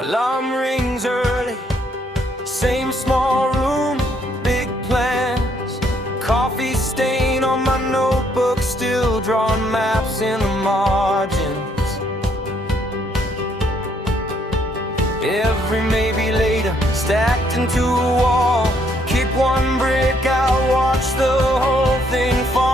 Alarm rings early, same small room, big plans. Coffee stain on my notebook, still drawing maps in the margins. Every maybe later, stacked into a wall. Kick one brick out, watch the whole thing fall.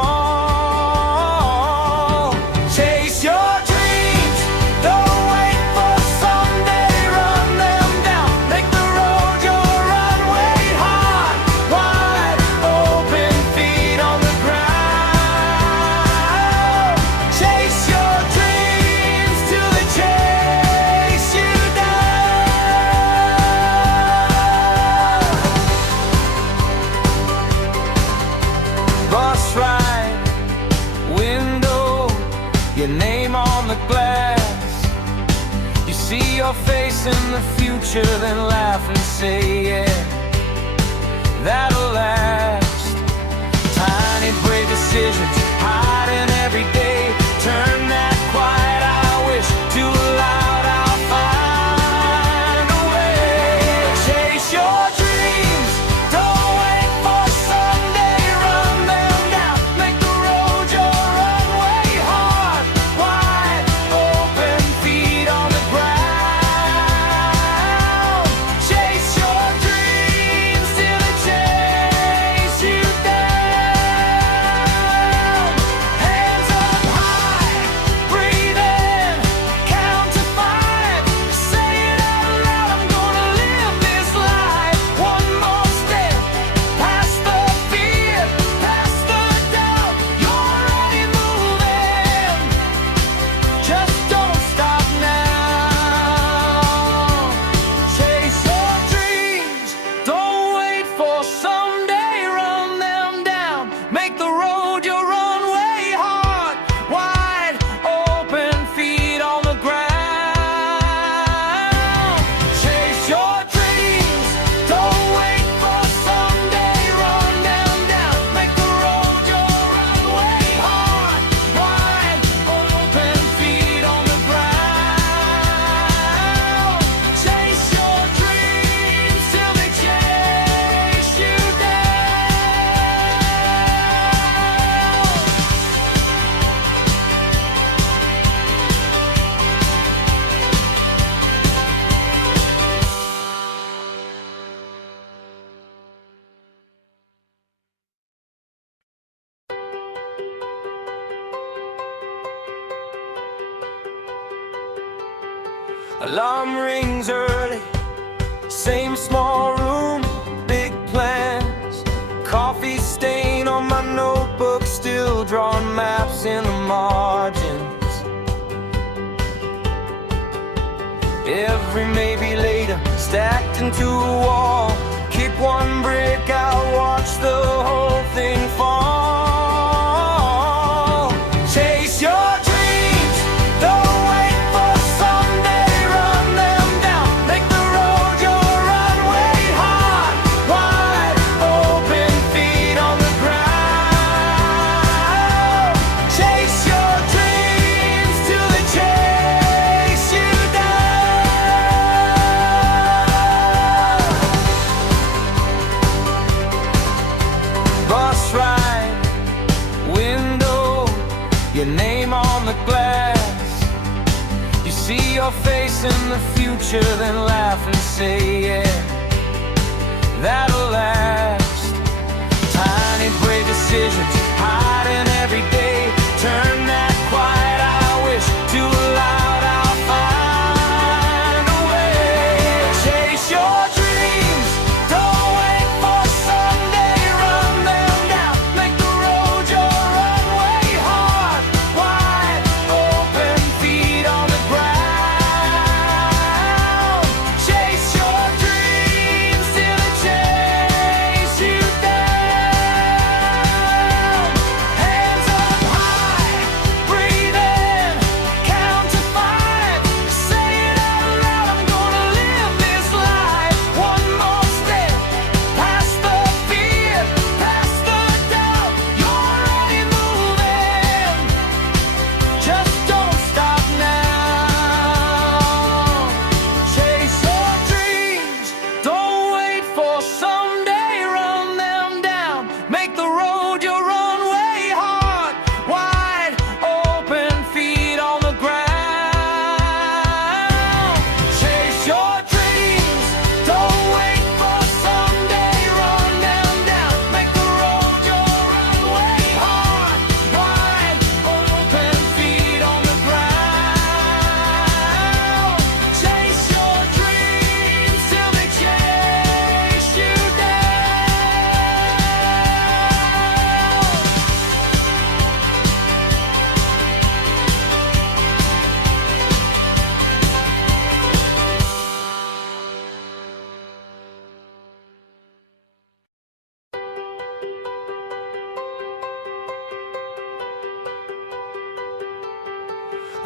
Chase your dreams, don't wait for someday. Run them down, make the road your runway. Hard, wide open, feet on the ground. Chase your dreams till they chase you down. Bus ride, window, your name on the glass. You see your face in the future, then laugh and say, yeah, that'll last. Tiny brave decisions, hiding every day. Turn that quiet I wish to a loud, I'll find a way. Chase your dreams, don't wait for someday. Run them down, make the road your runway. Hard, wide open, feet on the ground. Chase your dreams till they chase you down. Hands up high, breathe in, count to 5. Say it out loud, I'm gonna live this life. One more step, past the fear, past the doubt. You're already moving, just don't stop now. Chase your dreams, don't wait for someday. Run them down, make the road your runway. Hard, wide open, feet on the ground. Chase your dreams, don't wait for someday. Run them down, make the road your runway. Hard, wide open, feet on the ground. Chase your dreams till they chase you Alarm rings early, same small room, big plans. Coffee stain on my notebook, still drawing maps in the margins. Every maybe later, stacked into a wall. Kick one brick out, watch the whole thing fall. Chase your dreams, don't wait for someday. Run them down, make the road your runway. Hard, wide open, feet on the ground. Chase your dreams till they chase you down. Bus ride, window, your name on the glass. You see your face in the future, then laugh and say, yeah, that'll last. Tiny brave decisions, hiding every day. Turn that quiet I wish to a loud, I'll find a way. Chase your dreams, don't wait for someday. Run them down, make the road your runway. Hard, wide open, feet on the ground. Chase your dreams till they chase you down.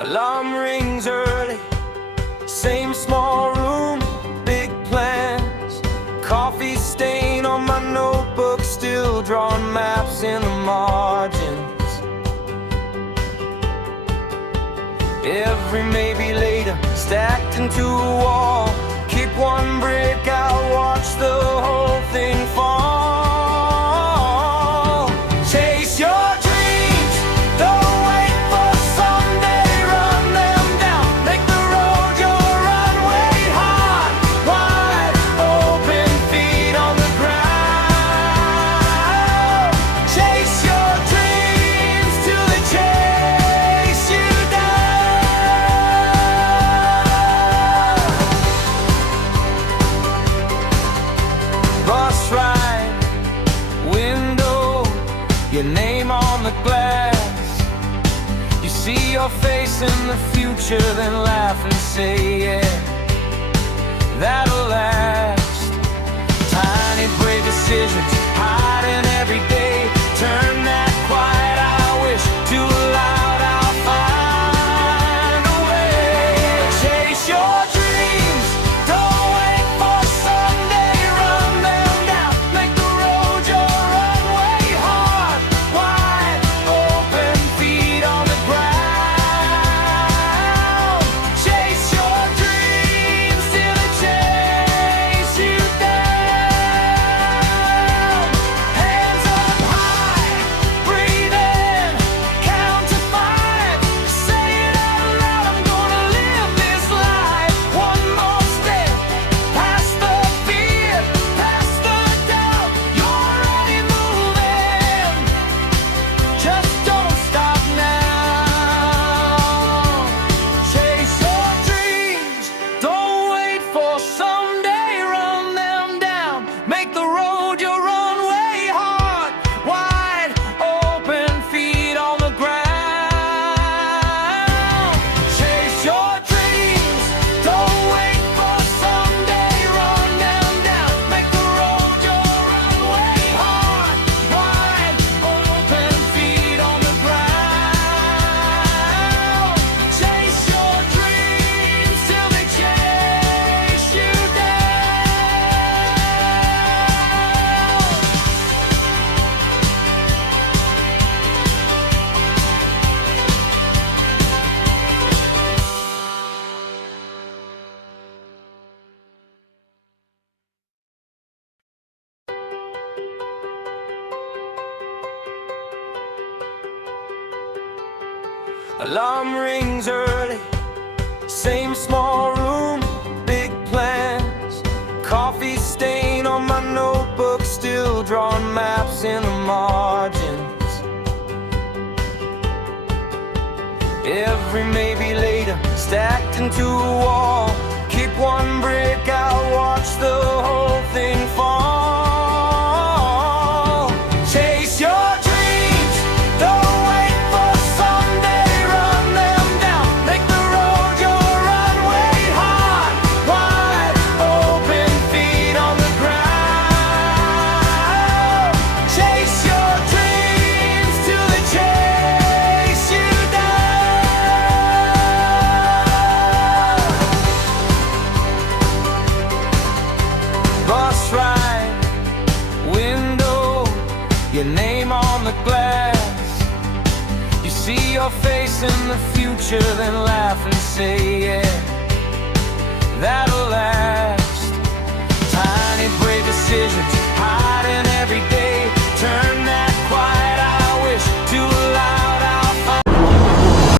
Alarm rings early, same small room, big plans. Coffee stain on my notebook, still drawing maps in the margins. Every maybe later, stacked into a wall. Kick one brick out, watch the whole thing fall. Chase your dreams, don't wait for someday. Run them down, make the road your runway. Hard, wide open, feet on the ground. Chase your dreams till they chase you down. Bus ride, window, your name on the glass. You see your face in the future, then laugh and say, yeah, that'll last. Tiny brave decisions, hiding every day. Turn that quiet I wish to a loud, I'll find a way. Chase your dreams, don't wait for someday. Run them down, make the road your runway. Hard, wide open, feet on the ground. Chase your dreams till they chase you down. Hands up high, breathe in, count to 5. Say it out loud, I'm gonna live this life. One more step, past the fear, past the doubt. You're already moving, just don't stop now. Chase your dreams, don't wait for someday. Run them down, make the road your runway. Hard, wide open, feet on the ground. Chase your dreams, don't wait for someday. Run them down, make the road your runway. Hard, wide open, feet on the ground. Chase your dreams till they chase you down. Alarm rings early, same small room, big plans. Coffee stain on my notebook, still drawing maps in the margins. Every maybe later, stacked into a wall. Kick one brick out, watch the whole thing fall. Chase your dreams, don't wait for someday. Run them down, make the road your runway. Hard, wide open, feet on the ground. Chase your dreams till they chase you down. Bus ride, window, your name on the glass. You see your face in the future, then laugh and say,